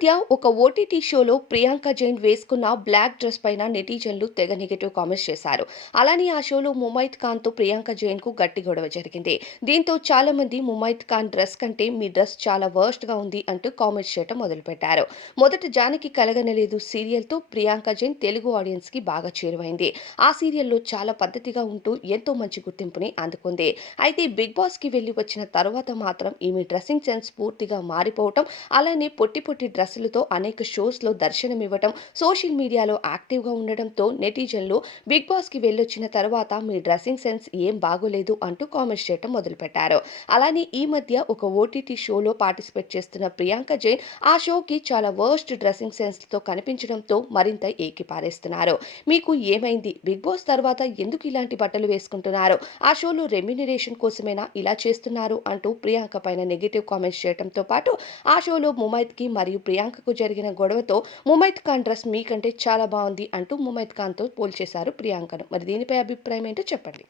మధ్య ఒక ఓటీటీ షోలో ప్రియాంక జైన్ వేసుకున్న బ్లాక్ డ్రెస్ పైన నెటిజన్లు తెగ నెగెటివ్ కామెంట్స్ చేశారు. అలానే ఆ షోలో ముమైత్ ఖాన్తో ప్రియాంక జైన్కు గట్టి గొడవ జరిగింది. దీంతో చాలా మంది ముమైత్ ఖాన్ డ్రెస్ కంటే మీ డ్రెస్ చాలా వర్స్ట్ గా ఉంది అంటూ కామెంట్స్ చేయడం మొదలుపెట్టారు. మొదట జానకి కలగనలేదు సీరియల్తో ప్రియాంక జైన్ తెలుగు ఆడియన్స్ కి బాగా చేరువైంది. ఆ సీరియల్లో చాలా పద్ధతిగా ఉంటూ ఎంతో మంచి గుర్తింపుని అందుకుంది. అయితే బిగ్ బాస్ కి వెళ్లి వచ్చిన తర్వాత మాత్రం ఈమె డ్రెస్సింగ్ సెన్స్ పూర్తిగా మారిపోవటం, అలానే పొట్టి పొట్టి డ్రెస్సులతో అనేక షోస్‌లో దర్శనమివ్వటం, సోషల్ మీడియాలో యాక్టివ్‌గా ఉండడంతో నెటిజన్లు బిగ్ బాస్‌కి వెళ్ళొచ్చిన తర్వాత మీ డ్రెస్సింగ్ సెన్స్ ఏం బాగోలేదు అంటూ కామెంట్స్ చేయటం మొదలుపెట్టారు. అలానే ఈ మధ్య ఒక ఓటీటీ షోలో పార్టిసిపేట్ చేస్తున్న ప్రియాంక జైన్ ఆ షోకి చాలా వర్స్ట్ డ్రెస్సింగ్ సెన్స్‌తో కనిపించడంతో మరింత ఏకిపారేస్తున్నారు. మీకు ఏమైంది? బిగ్ బాస్ తర్వాత ఎందుకు ఇలాంటి బట్టలు వేసుకుంటున్నారు? ఆ షోలో రెమ్యునరేషన్ కోసమేనా ఇలా చేస్తున్నారు? అంటూ ప్రియాంక పైన నెగెటివ్ కామెంట్స్ చేయడంతో పాటు ఆ షోలో ముమైత్‌కి మరియు ప్రియాంకకు జరిగిన గొడవతో ముమైత్ ఖాన్ డ్రెస్ మీకంటే చాలా బావుంది అంటూ ముమైత్ ఖాన్‌తో పోల్చేశారు ప్రియాంకను. మరి దీనిపై అభిప్రాయం ఏంటో చెప్పండి.